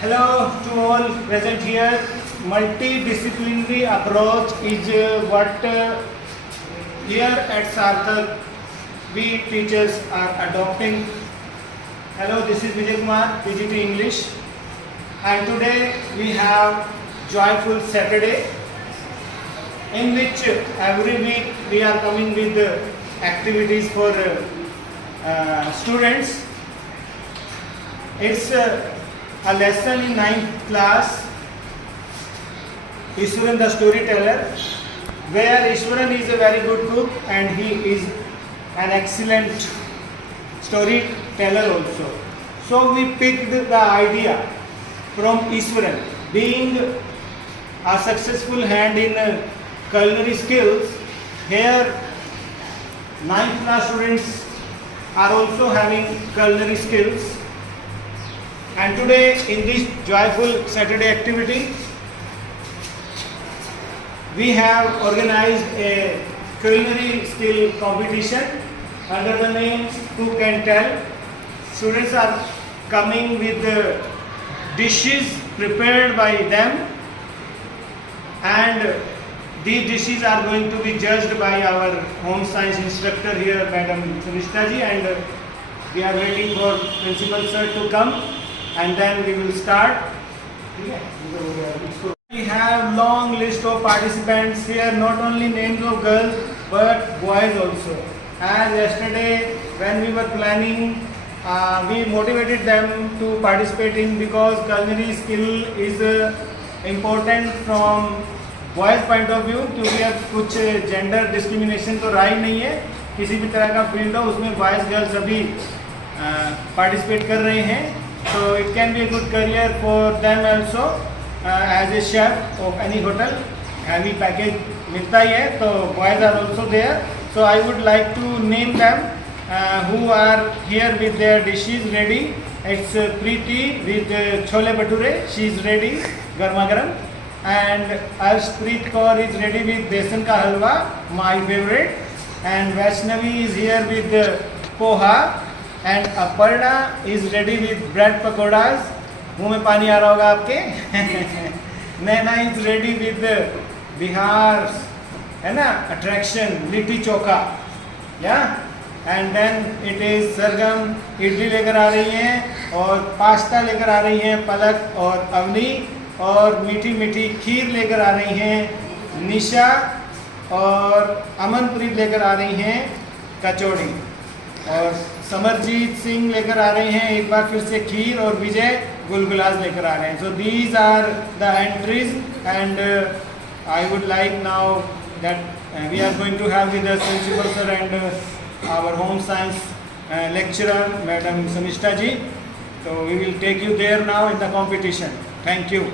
Hello to all present here. Multidisciplinary approach is what here at Sarthak we teachers are adopting. Hello, this is Vijay Kumar, PGT English, and today we have Joyful Saturday, in which every week we are coming with activities for students. It's a lesson in 9th class, Ishwaran the storyteller, where Ishwaran is a very good cook and he is an excellent storyteller also. So we picked the idea from Ishwaran. Being a successful hand in culinary skills, here 9th class students are also having culinary skills. And today in this Joyful Saturday activity, we have organized a culinary skill competition under the name Who Can Tell. Students are coming with dishes prepared by them, and these dishes are going to be judged by our home science instructor here, Madam Samishta ji, and we are waiting for Principal Sir to come, and then we will start. We have long list of participants here, not only names of girls but boys also. As yesterday when we were planning, we motivated them to participate in, because culinary skill is important from boys point of view, क्योंकि अब कुछ gender discrimination तो रहा ही नहीं है, किसी भी तरह का फील्ड हो उसमें बॉयज़ गर्ल्स सभी पार्टिसिपेट कर रहे हैं. So it can be a good career for them also as a chef of any hotel. Heavy package मिलता ही है, तो boys are also there. So I would like to name them who are here with their dishes ready. It's Preeti with chole bhature, she is ready, garma garam. And Arshpreet Kaur is ready with besan ka halwa, my favorite. And Vaishnavi is here with poha. And Aparna is ready with bread pakoras. मुँह में पानी आ रहा होगा आपके. Naina is ready with Bihar, है ना, attraction, litti chokha. Yeah. And then it is Sargam idli लेकर आ रही हैं, और पास्ता लेकर आ रही हैं पलक और अवनी, और मीठी मीठी खीर लेकर आ रही हैं निशा, और अमनप्रीत लेकर आ रही हैं कचौड़ी, और समरजीत सिंह लेकर आ रहे हैं एक बार फिर से खीर, और विजय गुलगुलाज लेकर आ रहे हैं. So these are the entries, and I would like now that we are going to have with us principal sir and our home science lecturer Madam Samishta ji. So we will take you there now in the competition. Thank you.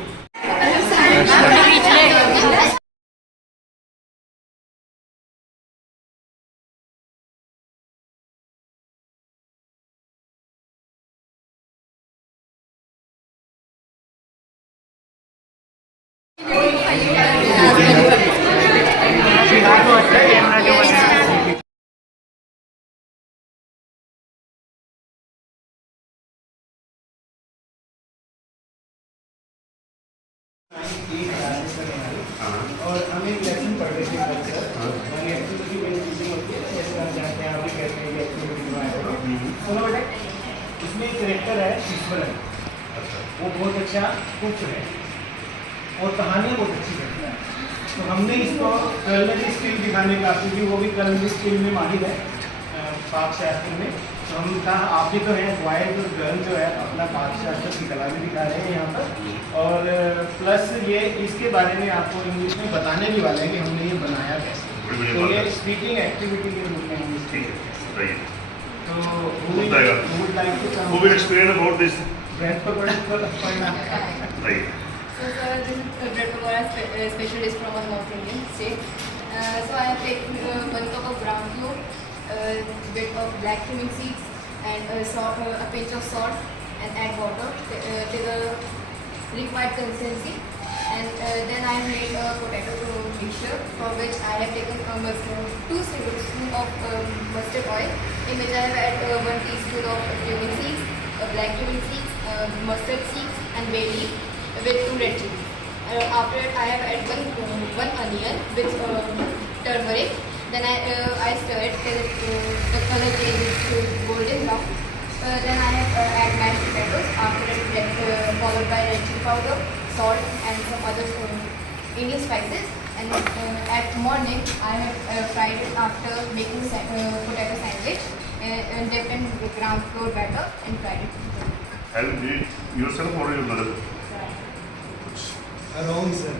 और हम एक लेसन पढ़ रहे थे सर, यानी activity based teaching होती है, जैसे हम जानते हैं, आप भी कहते हैं कि एक्टिविटी बनाए. सुनो बेटा, इसमें एक करेक्टर है ईश्वरन, वो बहुत अच्छा कुक है और कहानियाँ बहुत अच्छी करता है. तो हमने इसको कलनरी स्किल दिखाने का, क्योंकि वो भी कलनरी स्किल में माहिर है पाक शास्त्र में, तो हम कहा आप भी तो हैं बॉयज और गर्ल जो है अपना पाक शास्त्र की कला भी दिखा रहे हैं यहाँ पर, और प्लस ये इसके बारे में आपको इंग्लिश में बताने भी वाले हैं कि हमने ये बनाया कैसे. तो ये स्पीकिंग एक्टिविटी के रूप में हम इसको, तो would like to come, who will explain about this? Bread pakora पढ़ना. So sir, this is bread pakora special dish from our North Indian state. So I have taken 1 cup of brown flour, bit of black cumin seeds, and a pinch of salt, and add water to the required consistency. And then I have made a potato mixture, for which I have taken 2 tablespoons of mustard oil, in which I have added 1 teaspoon of cumin seeds, black cumin seeds, mustard seeds, and and bay leaf with 2 red chilies. After that, I have added one onion with turmeric. Then I stir it till the color changes to golden brown. Then I have add mashed potatoes. After that, followed by red chili powder, salt, and some other Indian spices. And at morning, I have fried it after making potato sandwich and dipped in ground flour batter and fried it. Have you did it yourself or your mother? Wrong, sir.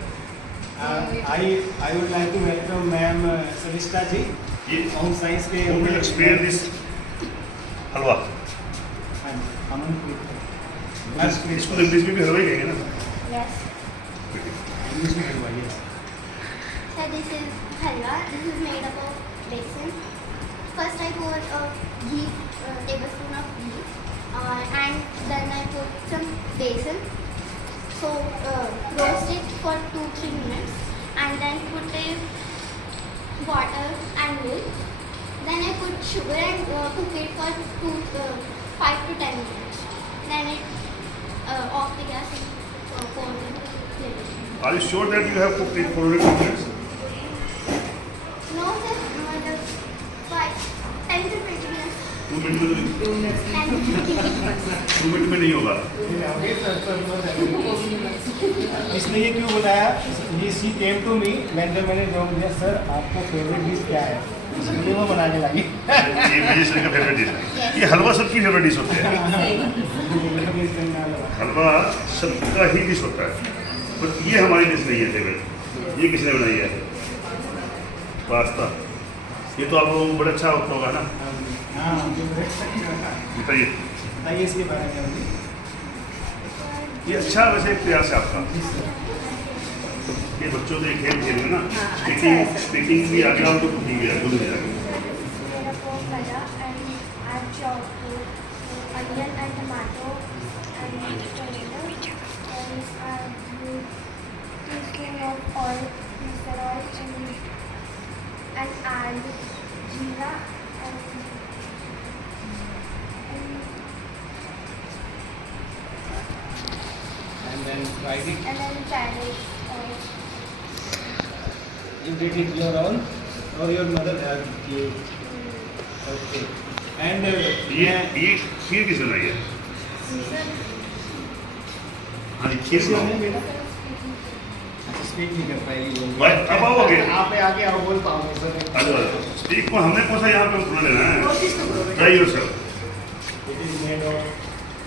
I would like to welcome Ma'am Sarishta ji. Home science के Who will explain this हलवा? इसको इंग्लिश में भी हलवा ही कहेंगे ना? Yes. English में हलवा yes. So this is halwa. This is made up of besan. First I pour ghee, tablespoon of ghee, and then I put some besan. So roast it for 2-3 minutes, and then put a water and milk. Then I put sugar and cook it for 5 to 10 minutes. Then it off the gas and pour it in the plate. Are you sure that you have cooked it for 100 minutes? No, sir. Just 10 to 20 minutes. 2 मिनट में 10 to 20 minutes. 2 मिनट में नहीं होगा. इसने ये क्यों बुलाया? She came to me मैंने जवाब दिया सर आपका फेवरेट डिश क्या है? इसलिए वो बनाने लगी. ये मेरी सर का फेवरेट डिश है. ये हलवा सबकी फेवरेट डिश होती है. हलवा सबका ही डिश होता है. पर ये हमारी डिश नहीं है फेवरेट. ये किसने बनाई है? पास्ता. ये तो आप लोगों को बड़ा अच्छा होगा ना? हाँ बताइए. बताइए इसके बारे में. ये अच्छा वैसे प्रयास है आपका. ये बच्चों से खेल खेल में ना स्पीकिंग भी आ गया और तो कुकिंग भी आ गया. Made up of color, and I've chopped onion and tomato and tomato, and I've used teaspoon of oil, mustard oil, and add jeera and then fried it. then fried it. You did it your own or your mother helped you? Okay. And ये खीर किसने बनाई है? हाँ ये खीर किसी बनाओ. ने बेटा स्पीक नहीं कर पाएगी वो. भाई अब आओगे? आप आगे आओ बोल पाओगे सर. अच्छा स्पीक को हमने कौन सा यहाँ पे उत्तर लेना है? Try yourself. It is made of.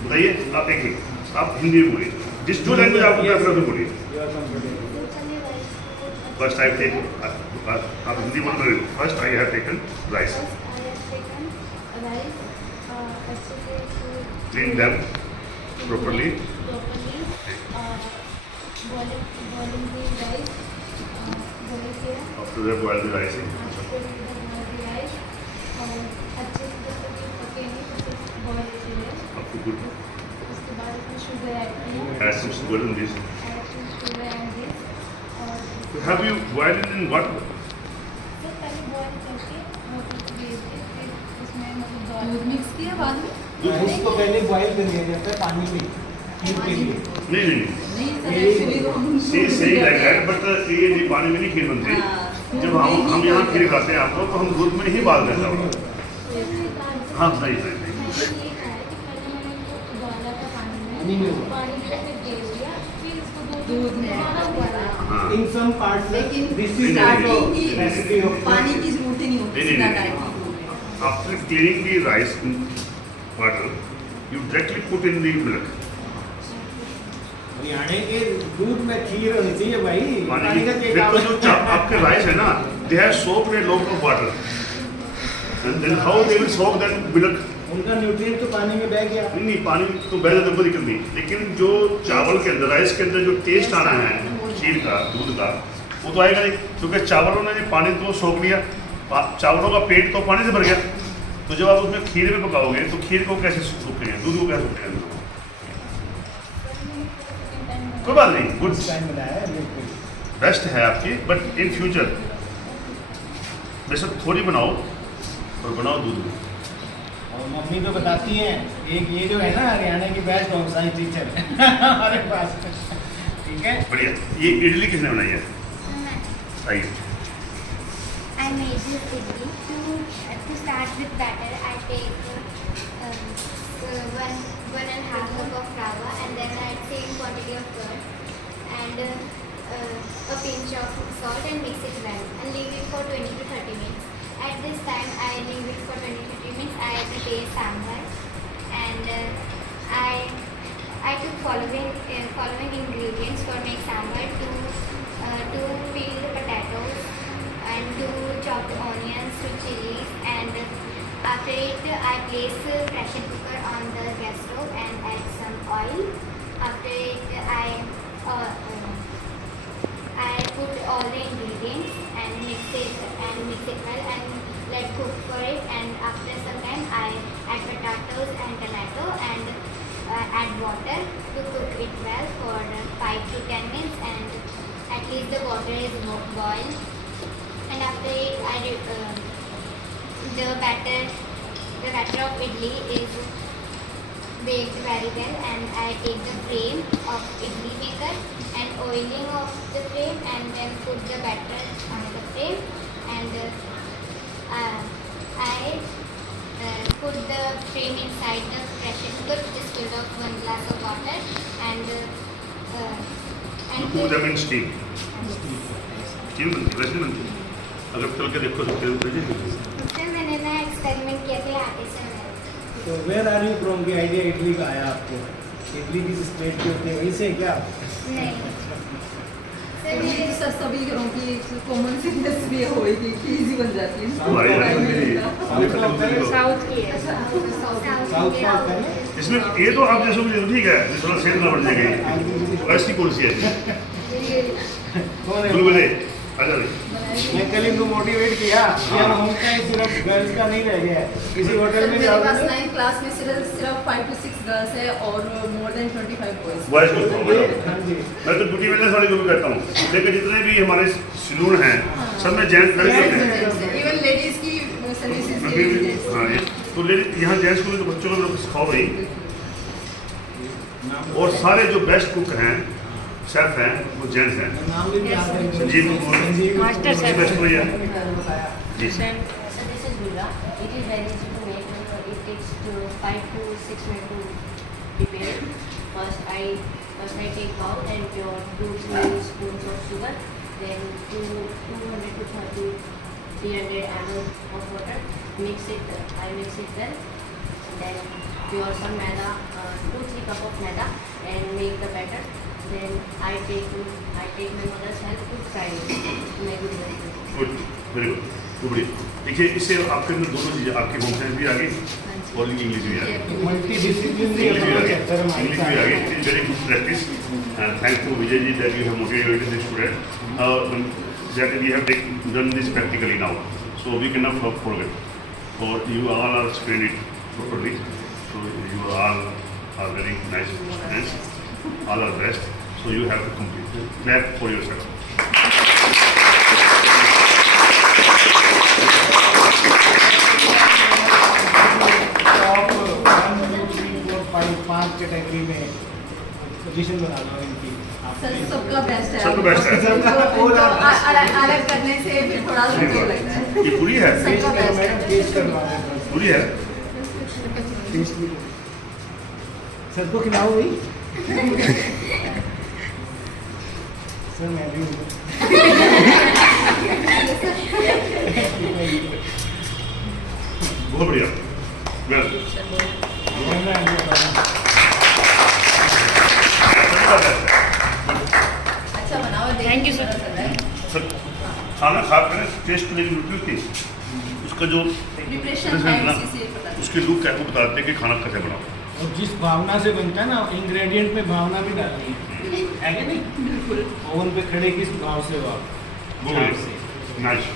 बताइए आप एक मिनट. आप हिंदी में बोलिए. जिस जो लैंग्वेज आपको प्रेफर है बोलिए. You are comfortable. First I have taken. आप हिंदी बोल रहे हो. First I have taken rice. I have taken rice, अच्छे से Clean them properly. boiling the rice, boil किया. After that boil the rice. After the rice, अच्छे से जब तक ये पकेंगे तब तक boil किया. आपको good. उसके बाद इसमें sugar add किया. Add some sugar in this. Add some sugar and this. और Have you boiled it in water? फिर पहले boil करके फिर भेज के फिर इसमें मतलब दूध मिक्स किया बाद में? उसको पहले बॉईल कर दिया जाता है पानी में खीर के लिए. नहीं नहीं. नहीं सर एक्चुअली तो हम सही लाइक दैट बट ये नहीं पानी में नहीं खीर बनती. जब हम यहाँ खीर खाते हैं आपको तो हम दूध में ही बाल देता हूँ. हाँ सही सही. ये है कि पहले मैंने इसको उबाला था पानी पानी में में उबाला. पानी में फिर भेज दिया फिर इसको दूध में हाँ. In some parts, लेकिन this is स्टार्टिंग also की recipe of पानी की जरूरत ही नहीं होती नहीं, सीधा नहीं, डायरेक्ट नहीं. After cleaning the rice in water, you directly put in the milk. Haryana के दूध में खीर होनी चाहिए भाई. पानी का फिर तो जो आपके राइस है ना, they have soaked a lot of water. And then how they will soak that milk? उनका न्यूट्रिएंट तो पानी में बह गया. नहीं पानी तो बह जाता कोई दिक्कत नहीं. लेकिन जो चावल के अंदर राइस के अंदर जो टेस्ट आना है खीर का दूध का वो तो आएगा नहीं क्योंकि चावलों ने पानी तो सोख लिया. चावलों का पेट तो पानी से भर गया. तो जब आप उसमें खीर में पकाओगे तो खीर को कैसे सूखेंगे, दूध को कैसे सूखेंगे? कोई बात नहीं. गुड टाइम बनाया है बिल्कुल. बेस्ट है आपकी. बट इन फ्यूचर बेशक थोड़ी बनाओ और बनाओ दूध में. और मम्मी तो बताती हैं एक ये जो है ना हरियाणा की बेस्ट होम साइंस टीचर हमारे पास, ठीक है। बढ़िया। ये इडली किसने बनाई है? आइए। I made this idli. To start with batter, I take one and a half cup of rava, and then I add same quantity of curd and a pinch of salt and mix it well and leave it for 20 to 30 minutes. At this time, I leave it for 20 to 30 minutes. I prepare sambar, and I took following ingredients for make sambar: to peel the potatoes and to chop onions, to chilies, and after it I place pressure cooker on the gas stove and add some oil. After it I put all the ingredients and mix it well and let cook for it, and after some time I add potatoes and tomato and add water to cook it well for 5 to 10 minutes, and at least the water is boiled. And after it, the batter of idli is baked very well, and I take the frame of idli maker and oiling of the frame, and then put the batter on the frame, and I put the frame inside the pressure cooker, which is filled of 1 glass of water, and You cook them in steam. Steam बनती है, वैसे बनती है। अगर तल के देखो तो फिर फिर मैंने ना एक्सपेरिमेंट किया कि आटे से मैं तो वेयर आर यू फ्रॉम की आइडिया इडली का आया आपको? इडली की स्प्रेड की होती है वहीं से क्या? नहीं सर ये मेरे तो सभी घरों की एक कॉमन सेंस भी होएगी कि इजी बन जाती है। साउथ की है साउथ का होता है ना? इसमें ये तो आप जैसे मुझे ठीक है, थोड़ा सेहत ना बढ़ जाएगी। ऐसी कौन सी है? कौन है? बुलबुले आजा रे। मैं कल इनको मोटिवेट किया कि हम होम का सिर्फ गर्ल्स का नहीं रह गया है, किसी होटल में मेरे जाओगे पास ना 9th क्लास में सिर्फ 5 to 6 गर्ल्स है और मोर देन 25 बॉयज। बॉयज को बताऊं हाँ जी, मैं तो ब्यूटी वेलनेस वाले को भी कहता हूँ, लेकिन जितने भी हमारे सैलून हैं सब में जेंट्स लड़के होते हैं। इवन लेडीज की सर्विसेज मैं के भी- लिए हाँ ये तो यहाँ जेंट्स को भी तो बच्चों को भी लोग सिखाओ भाई। और सारे जो बेस्ट कुक हैं, शेफ हैं, वो जेंट्स हैं। नाम भी याद है। संजीव कपूर मास्टर शेफ बेस्ट भैया बताया। जी। So this is Durga. It is very easy to make. It takes 5 to 6 minutes to prepare. First I take bowl and pour 2-3 spoons of sugar, then 200 to 300 ml of water. Mix it. I mix it well. Then pour some maida, 2-3 cup of maida, and make the batter. Then I take my mother's help to fry it. Make it very good. Good very good good. देखिए इससे आपके अंदर दोनों चीज़ें, आपकी home science भी आ गई और इंग्लिश भी आ गई। मल्टीडिसिप्लिनरी English अप्रोच भी है सर हमारे English भी आ गई। It is very good practice. And thanks to Vijay ji that you have motivated the student. That we have done this practically now. So we cannot forget. Or you all are explained it properly. So you all are very nice students. All are best. So you have to complete. Clap for yourself. Top 1 2 3 4 5 5 कैटेगरी में पोजीशन बना लो इनकी। सबका बेस्ट है। सबका best है। अलग करने से फिर थोड़ा मुश्किल लगता है। ये पूरी है? टेस्ट करो मैडम, टेस्ट करवा दें बस। पूरी है? टेस्ट भी सर को खिलाओ भाई। सर मैं भी हूँ। बहुत बढ़िया। वेल। अच्छा बनाओ। Thank you, sir. सर खाना खा कर टेस्ट करने की यूट्यूब थी, उसका जो प्रिपरेशन है ना, इसी से पता चलता उसके लुक है वो बताते हैं कि खाना कैसे बनाओ। और जिस भावना से बनता है ना, इंग्रेडिएंट में भावना भी डालनी है कि नहीं? है। बिल्कुल। ओवन पे खड़े किस भाव से हो आप? वो नाइस।